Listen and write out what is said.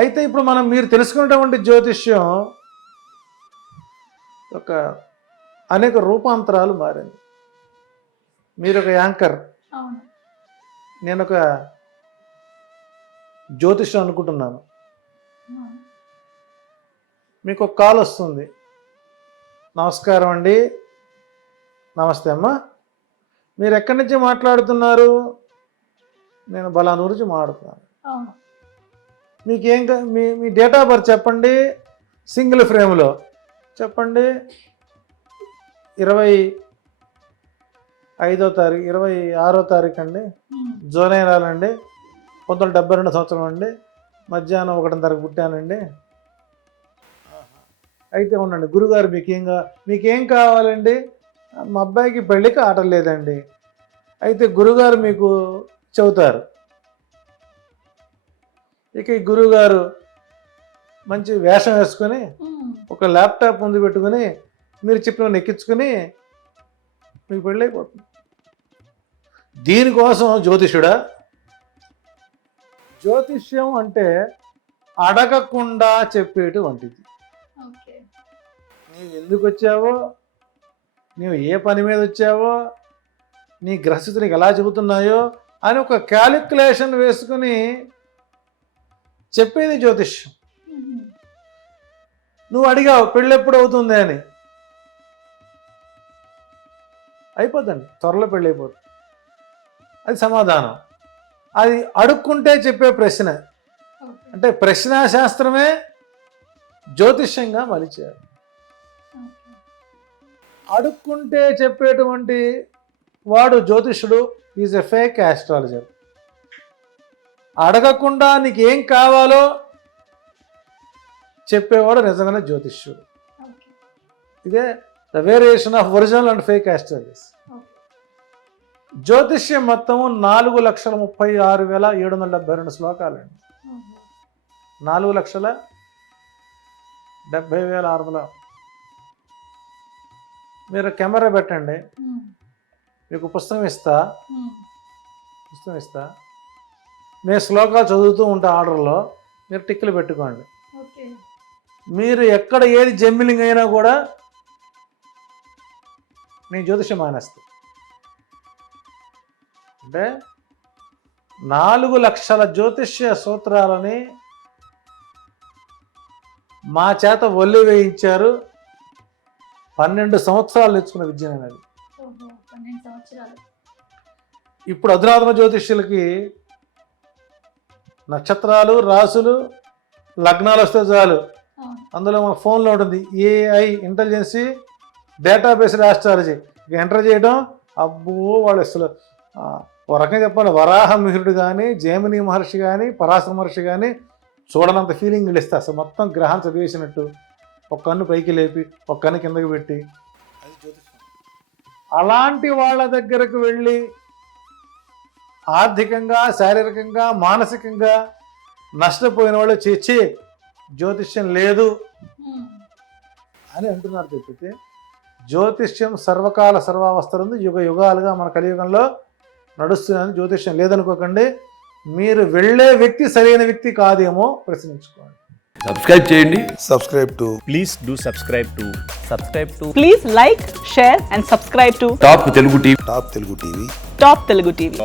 అయితే ఇప్పుడు మీరు తెలుసుకున్నటువంటి జ్యోతిష్యం ఒక అనేక రూపాంతరాలు మారింది. మీరు ఒక యాంకర్, నేను ఒక జ్యోతిష్యం అనుకుంటున్నాను. మీకు ఒక కాల్ వస్తుంది, నమస్కారం అండి, నమస్తే అమ్మా, మీరు ఎక్కడి నుంచి మాట్లాడుతున్నారు? నేను బలానూరు నుంచి మాట్లాడుతున్నాను. మీకేం మీ డేట్ ఆఫ్ బర్త్ చెప్పండి, సింగిల్ ఫ్రేమ్లో చెప్పండి. 25వ తారీఖు 26వ తారీఖు అండి, జూలై నెలండి, 1972 సంవత్సరం అండి, మధ్యాహ్నం 1 పుట్టానండి. అయితే ఉండండి, గురుగారు మీకేం కావాలండి? మా అబ్బాయికి పెళ్ళికి ఆట లేదండి. అయితే గురుగారు మీకు చెబుతారు. ఇక ఈ గురువుగారు మంచి వేషం వేసుకొని ఒక ల్యాప్టాప్ ముందు పెట్టుకుని మీరు చెప్పిన ఎక్కించుకొని మీకు పెళ్ళైపోతుంది. దీనికోసం జ్యోతిష్యుడా? జ్యోతిష్యం అంటే అడగకుండా చెప్పేటువంటిది. నీవు ఎందుకు వచ్చావో, నీవు ఏ పని మీద వచ్చావో, నీ గ్రహస్థితి నీకు ఎలా చెబుతున్నాయో అని ఒక క్యాలిక్యులేషన్ వేసుకుని చెప్పేది జ్యోతిష్యం. నువ్వు అడిగావు పెళ్ళి ఎప్పుడు అవుతుంది అని, అయిపోద్దండి, త్వరలో పెళ్ళి అయిపోతుంది. అది సమాధానం. అది అడుక్కుంటే చెప్పే ప్రశ్న, అంటే ప్రశ్నాశాస్త్రమే జ్యోతిష్యంగా మలిచారు. అడుక్కుంటే చెప్పేటువంటి వాడు జ్యోతిష్యుడు, ఈజ్ ఎ ఫేక్ ఆస్ట్రాలజర్. అడగకుండా నీకు ఏం కావాలో చెప్పేవాడు నిజంగానే జ్యోతిష్యుడు. ఇదే the variation of original and fake astrologers. జ్యోతిష్యం మొత్తం 4,36,772 శ్లోకాలండి. 4,70,600. మీరు కెమెరా పెట్టండి, మీకు పుస్తకం ఇస్తా, నేను శ్లోకాలు చదువుతూ ఉంటా ఆర్డర్లో, మీరు టిక్కులు పెట్టుకోండి. మీరు ఎక్కడ ఏది జమ్మిలింగ్ అయినా కూడా నేను జ్యోతిషం మానేస్తా. అంటే 4 లక్షల జ్యోతిష్య సూత్రాలని మా చేత ఒల్లి వేయించారు. 12 సంవత్సరాలు నేర్చుకున్న విద్య అనేది. ఇప్పుడు అధునాతన జ్యోతిష్యులకి నక్షత్రాలు, రాసులు, లగ్నాలు వస్తే చాలు, అందులో మన ఫోన్లో ఉంటుంది ఏఐ ఇంటెలిజెన్సీ డేటాబేస్డ్ ఆస్ట్రాలజీ. ఎంటర్ చేయడం, అబ్బో వాళ్ళు అసలు ఒక రకంగా చెప్పాలి, వరాహ మిహిరుడు కానీ, జైమిని మహర్షి కానీ, పరాశర మహర్షి కానీ చూడనంత ఫీలింగ్ ఇస్తే అసలు మొత్తం గ్రహం చదివేసినట్టు, ఒక కన్ను పైకి లేపి ఒక కన్ను కిందకి పెట్టి, అది జ్యోతిషం. అలాంటి వాళ్ళ దగ్గరకు వెళ్ళి ఆర్థికంగా, శారీరకంగా, మానసికంగా నష్టపోయిన వాళ్ళు చేసి జ్యోతిష్యం లేదు అని అంటున్నారు తప్పితే జ్యోతిష్యం సర్వకాల సర్వావస్థలందు యుగ యుగాలుగా మన కలియుగంలో నడుస్తుందని జ్యోతిష్యం లేదనుకోకండి. మీరు వెళ్ళే వ్యక్తి సరైన వ్యక్తి కాదేమో ప్రశ్నించుకోండి. సబ్స్క్రైబ్ చేయండి. Please do subscribe to. Please like, share and subscribe to top Telugu TV. Top Telugu TV. Top Telugu TV.